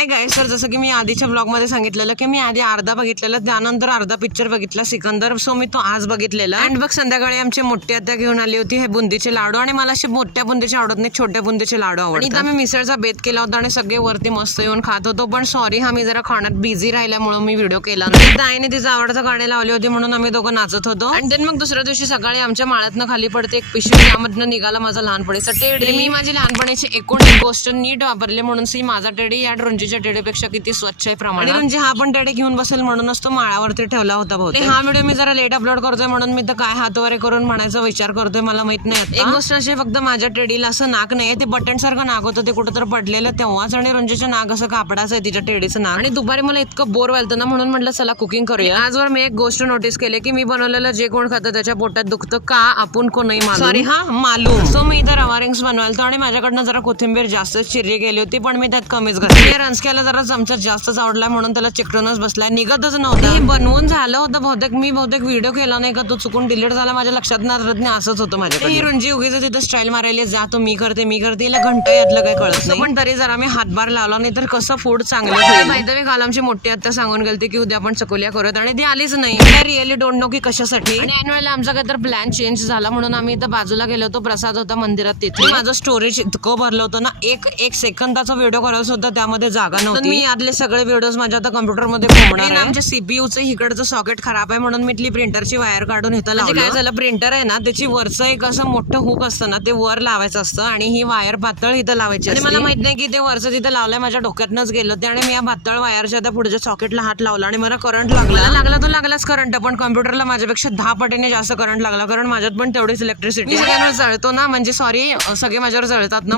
Hi guys, तर जसं की मी आधीच्या ब्लॉगमध्ये सांगितलेलं की मी आधी अर्धा बघितलेलं, त्यानंतर अर्धा पिक्चर बघितला सिकंदर. सो मी तो आज बघितलेला. अँड बघ संध्याकाळी आमची मोठी आत्या घेऊन आली होती हे बुंदीचे लाडू, आणि मला असे मोठ्या बुंदीचे आवडत नाही, छोट्या बुंदीचे लाडू आवडतात. आणि आम्ही मिसळचा बेत केला होता आणि सगळे वरती मस्त येऊन खात होतो. पण सॉरी, हा मी जरा खाण्यात बिझी राहिल्यामुळे मी व्हिडिओ केला नाही. ताईने तिचं आवडतं गाणे लावली होती म्हणून आम्ही दोघं नाचत होतो. आणि देन मग दुसऱ्या दिवशी सकाळी आमच्या माळ्यातनं खाली पडते एक पिशवी, त्यामधनं निघाला माझा लहानपणीचा टेडी. मी माझी लहानपणीची एकूण एक गोष्ट नीट वापरली म्हणून सी माझा टेडी या रुंजीच्या टेडीपेक्षा किती स्वच्छ आहे प्रमाणे. रुंजी हा पण टेडी घेऊन बसेल म्हणूनच तो माळावरती ठेवला होता बहुतेक. हा व्हिडिओ मी जरा लेट अपलोड करतोय म्हणून मी तर काय हातवारे करून म्हणायचा विचार करतोय, मला माहित नाही. एक गोष्ट अशी फक्त माझ्या टेडीला असं नाक नाही, ते बटन सारखं नाक होतं, ते कुठं तर पडलेलं तेव्हाच. आणि रुंजीचं नाक असं कापडाचं आहे तिच्या टेडीचं नाक. आणि दुपारी मला इतकं बोर व्हायचं ना म्हणून म्हटलं चला कुकिंग करूया. आजवर मी एक गोष्ट नोटीस केली की मी बनवलेलं जे कोण खातं त्याच्या पोटात दुखतं का, आपण कोणही सॉरी हा मालूम. सो मी इथं रवा रिंग्स बनवायला आणि माझ्याकडनं जरा कोथिंबीर जास्त चिरली गेली होती, पण मी त्यात कमीच घातली. रंजक्याला जरा चमचा जास्तच आवडला म्हणून त्याला चिकटूनच बसलाय, निघतच नव्हतं. हे बनवून झालं होतं बहुतेक, मी बहुतेक व्हिडिओ केला नाही का तो चुकून डिलीट झाला, माझ्या लक्षात नाही. असंच होतं माझ्याकडे. ही रुंजी उगीच तिथं स्टाईल मारायला जा तो मी करते हिला घंटा यातलं काही कळत नाही. पण तरी जरा मी हातभार लावला, नाही तर कसं फूड चांगलं होईल. माहिती मी काल आमची मोठी आत्या सांगून गेलते की उद्या आपण चकोल्या करत, आणि ती आलीच नाही. आय रिअली डोंट नो की कशासाठी. आणि ऐनवेळेला आमचा काहीतरी प्लॅन चेंज झाला म्हणून आम्ही इथं बाजूला गेलो होतो, प्रसाद होता मंदिरात, तिथे माझं स्टोरेज इतकं भरलं होतं ना, एक सेकंदाचा व्हिडिओ करायचा होता, त्यामध्ये जागा नव्हती. मी आदले सगळे व्हिडिओज माझ्या आता कम्प्युटरमध्ये घुमणार. आमच्या सीपीयूचं इकडचं सॉकेट खराब आहे म्हणून मी प्रिंटरची वायर काढून इथं लावली. काय झालं, प्रिंटर आहे ना त्याची वरचं एक असं मोठं हुक असतं ना, ते वर लावायचं असतं आणि ही वायर पातळ इथं लावायची. आणि मला माहित नाही की ते वरचं तिथं लावलंय, माझ्या डोक्यातनंच गेलं ते. आणि मी या पातळ वायरच्या त्या पुढच्या सॉकेटला हात लावला आणि मला करंट लागला तो लागलाच करंट, पण कम्प्युटरला माझ्यापेक्षा 10 पटीने जास्त करंट लागला, कारण माझ्यात पण तेवढीच इलेक्ट्रिसिटी. सगळ्यांना जळतो ना, म्हणजे सॉरी सगळे माझ्यावर जळतात ना,